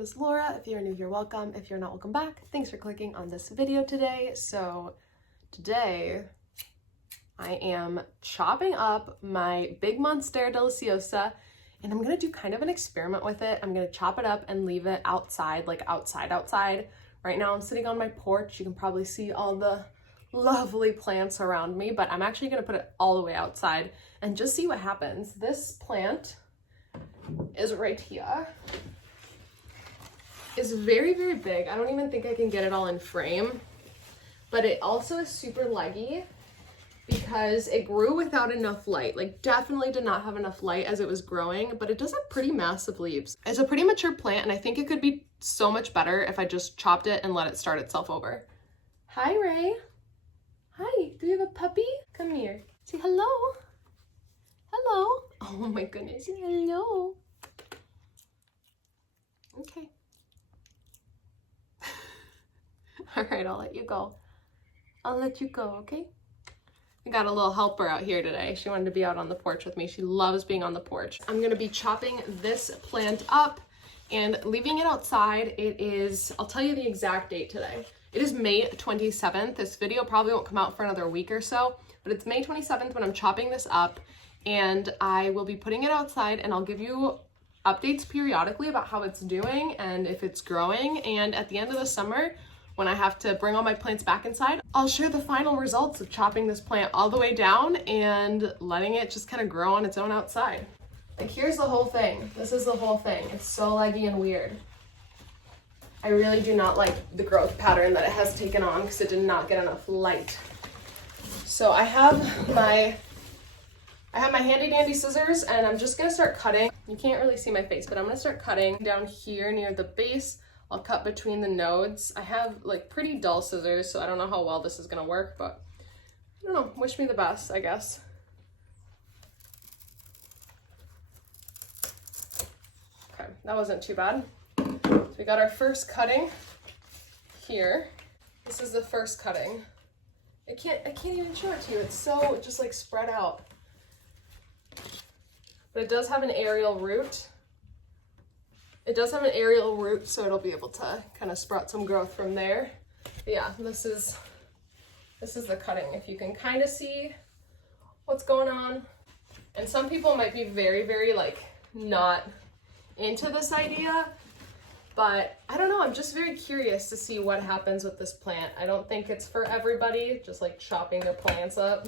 name is Laura. If you're new here, welcome. If you're not, welcome back. Thanks for clicking on this video today. So today I am chopping up my big monstera deliciosa, and I'm gonna do kind of an experiment with it. I'm gonna chop it up and leave it outside, like outside. Right now I'm sitting on my porch. You can probably see all the lovely plants around me, but I'm actually gonna put it all the way outside and just see what happens. This plant is right here. Is very, very big. I don't even think I can get it all in frame, but it also is super leggy because it grew without enough light. Like, definitely did not have enough light as it was growing, but it does have pretty massive leaves. It's a pretty mature plant, and I think it could be so much better if I just chopped it and let it start itself over. Hi, Ray. Hi, do you have a puppy? Come here. Say hello. Hello. Oh my goodness, hello. Okay. All right, I'll let you go. I'll let you go, okay? I got a little helper out here today. She wanted to be out on the porch with me. She loves being on the porch. I'm gonna be chopping this plant up and leaving it outside. It is, I'll tell you the exact date today. It is May 27th. This video probably won't come out for another week or so, but it's May 27th when I'm chopping this up, and I will be putting it outside, and I'll give you updates periodically about how it's doing and if it's growing. And at the end of the summer, when I have to bring all my plants back inside, I'll share the final results of chopping this plant all the way down and letting it just kind of grow on its own outside. Like, here's the whole thing. This is the whole thing. It's so leggy and weird. I really do not like the growth pattern that it has taken on because it did not get enough light. So I have my handy dandy scissors, and I'm just gonna start cutting. You can't really see my face, but I'm gonna start cutting down here near the base. I'll cut between the nodes. I have like pretty dull scissors, so I don't know how well this is gonna work, but I don't know, wish me the best, I guess. Okay, that wasn't too bad. So we got our first cutting here. This is the first cutting. I can't even show it to you. It's so just like spread out. But it does have an aerial root. It does have an aerial root, so it'll be able to kind of sprout some growth from there. But yeah, this is the cutting. If you can kind of see what's going on. And some people might be very, very like not into this idea, but I don't know, I'm just very curious to see what happens with this plant. I don't think it's for everybody, just like chopping their plants up.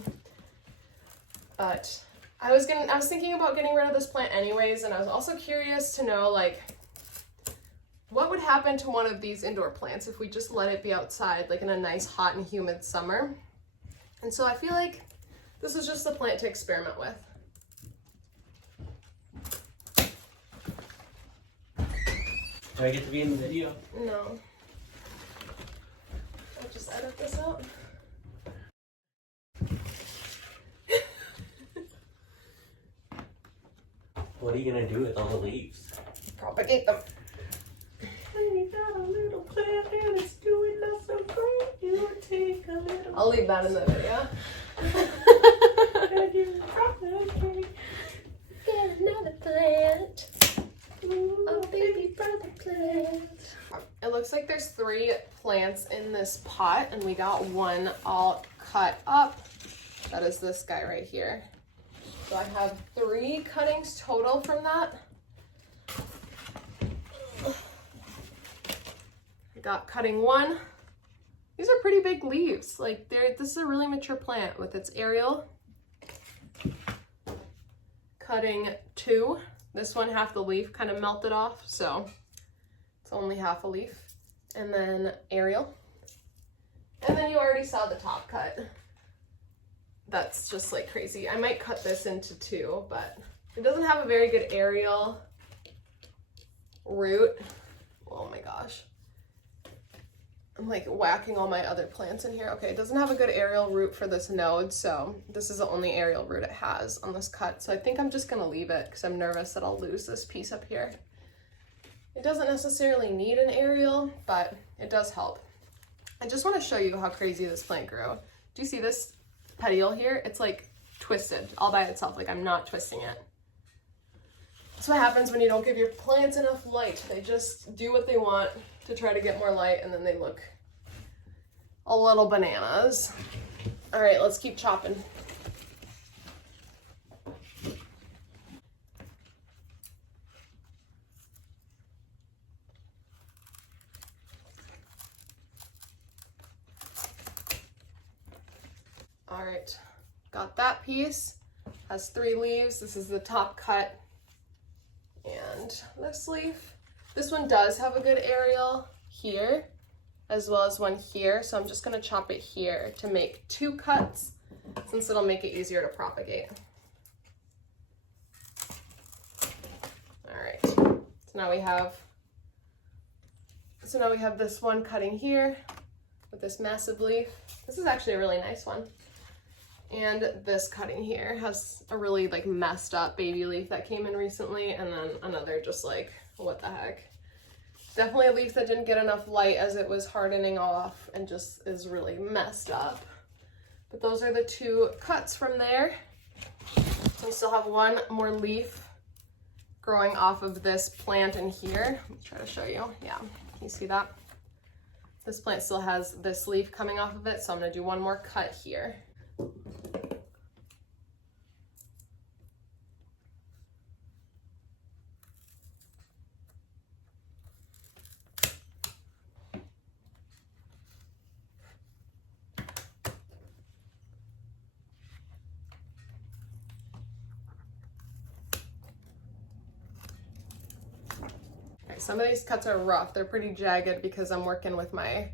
But I was thinking about getting rid of this plant anyways, and I was also curious to know, like, what would happen to one of these indoor plants if we just let it be outside, like in a nice hot and humid summer. And so I feel like this is just the plant to experiment with. Do I get to be in the video? No. I'll just edit this out. What are you gonna do with all the leaves? Propagate them. Honey, got a little plant and it's doing not so great. You take a little. I'll leave that in the video. Get another plant. A baby brother plant. It looks like there's 3 plants in this pot, and we got one all cut up. That is this guy right here. So I have 3 cuttings total from that. I got cutting 1. These are pretty big leaves. Like, this is a really mature plant with its aerial. Cutting 2. This one, half the leaf kind of melted off, so it's only half a leaf. And then aerial. And then you already saw the top cut. That's just like crazy. I might cut this into 2, but it doesn't have a very good aerial root. Oh my gosh. I'm like whacking all my other plants in here. Okay, it doesn't have a good aerial root for this node, so this is the only aerial root it has on this cut. So I think I'm just gonna leave it because I'm nervous that I'll lose this piece up here. It doesn't necessarily need an aerial, but it does help. I just want to show you how crazy this plant grew. Do you see this petiole here? It's like twisted all by itself. Like, I'm not twisting it. That's what happens when you don't give your plants enough light. They just do what they want to try to get more light, and then they look a little bananas. All right, let's keep chopping. All right, got that piece. Has 3 leaves. This is the top cut. And this leaf. This one does have a good aerial here, as well as one here. So I'm just gonna chop it here to make 2 cuts, since it'll make it easier to propagate. All right, so now we have this one cutting here with this massive leaf. This is actually a really nice one. And this cutting here has a really like messed up baby leaf that came in recently, and then another just like, what the heck. Definitely a leaf that didn't get enough light as it was hardening off and just is really messed up. But those are the 2 cuts from there. We still have 1 more leaf growing off of this plant in here. Let me try to show you. Yeah, can you see that? This plant still has this leaf coming off of it, so I'm gonna do 1 more cut here. Some of these cuts are rough. They're pretty jagged because I'm working with my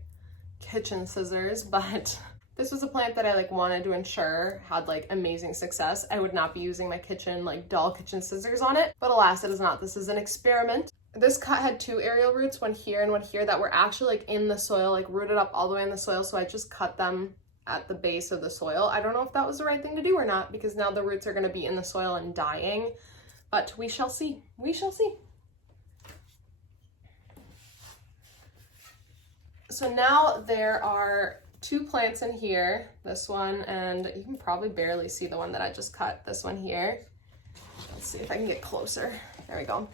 kitchen scissors, but this was a plant that I like wanted to ensure had like amazing success. I would not be using my kitchen, like dull kitchen scissors on it, but alas, it is not. This is an experiment. This cut had 2 aerial roots, one here and one here, that were actually like in the soil, like rooted up all the way in the soil. So I just cut them at the base of the soil. I don't know if that was the right thing to do or not, because now the roots are going to be in the soil and dying, but we shall see. We shall see. So now there are 2 plants in here, this one, and you can probably barely see the one that I just cut, this one here. Let's see if I can get closer. There we go.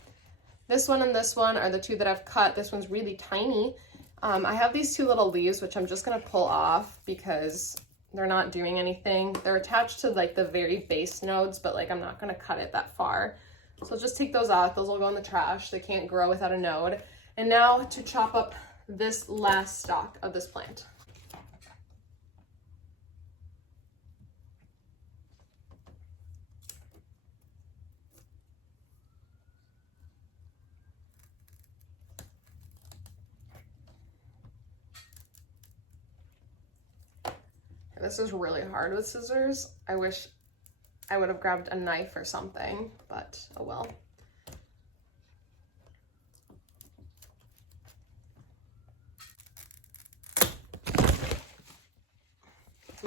This one and this one are the 2 that I've cut. This one's really tiny. I have these 2 little leaves, which I'm just gonna pull off because they're not doing anything. They're attached to like the very base nodes, but like I'm not gonna cut it that far. So I'll just take those off. Those will go in the trash. They can't grow without a node. And now to chop up this last stalk of this plant. This is really hard with scissors. I wish I would have grabbed a knife or something, but oh well.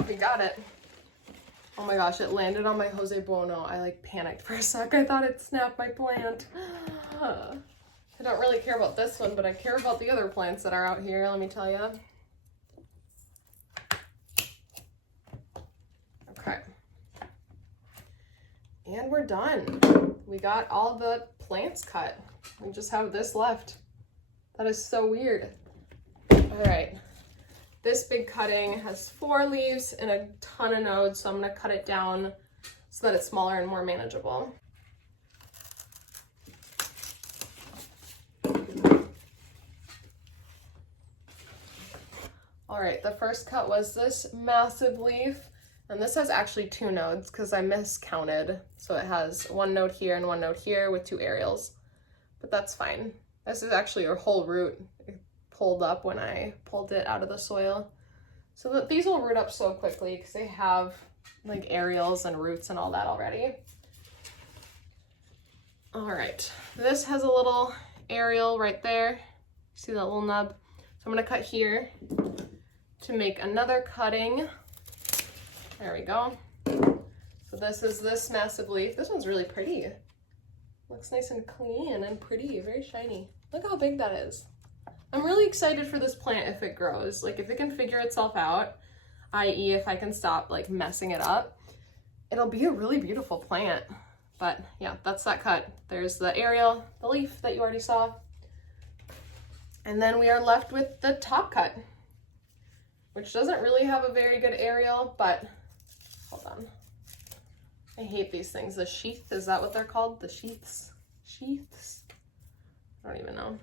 We got it. Oh my gosh, it landed on my Jose Buono. I like panicked for a sec. I thought it snapped my plant. I don't really care about this one, but I care about the other plants that are out here, let me tell you. Okay. And we're done. We got all the plants cut. We just have this left. That is so weird. All right. This big cutting has 4 leaves and a ton of nodes, so I'm gonna cut it down so that it's smaller and more manageable. All right, the first cut was this massive leaf, and this has actually 2 nodes because I miscounted. So it has 1 node here and 1 node here with 2 aerials, but that's fine. This is actually a whole root. It pulled up when I pulled it out of the soil. So that these will root up so quickly because they have like aerials and roots and all that already. All right, this has a little aerial right there. See that little nub? So I'm gonna cut here to make another cutting. There we go. So this is this massive leaf. This one's really pretty. Looks nice and clean and pretty, very shiny. Look how big that is. I'm really excited for this plant if it grows. Like if it can figure itself out, i.e. if I can stop like messing it up, it'll be a really beautiful plant. But yeah, that's that cut. There's the aerial, the leaf that you already saw. And then we are left with the top cut, which doesn't really have a very good aerial, but hold on. I hate these things. The sheath, is that what they're called? The sheaths? Sheaths? I don't even know.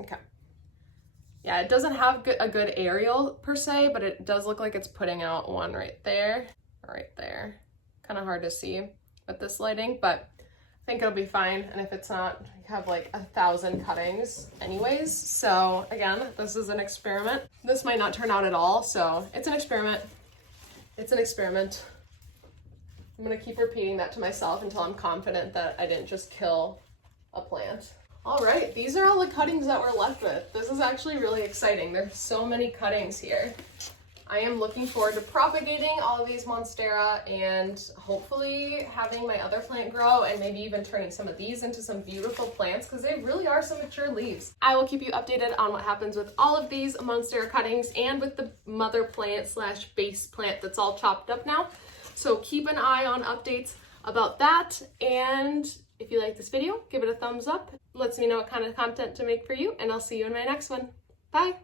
Okay. Yeah, it doesn't have a good aerial per se, but it does look like it's putting out one right there. Right there. Kind of hard to see with this lighting, but I think it'll be fine. And if it's not, I have like 1,000 cuttings anyways. So again, this is an experiment. This might not turn out at all, so it's an experiment. It's an experiment. I'm gonna keep repeating that to myself until I'm confident that I didn't just kill a plant. All right, these are all the cuttings that we're left with. This is actually really exciting. There's so many cuttings here. I am looking forward to propagating all of these monstera and hopefully having my other plant grow and maybe even turning some of these into some beautiful plants because they really are some mature leaves. I will keep you updated on what happens with all of these monstera cuttings and with the mother plant slash base plant that's all chopped up now. So keep an eye on updates about that. And if you like this video, give it a thumbs up. Lets me know what kind of content to make for you, and I'll see you in my next one. Bye.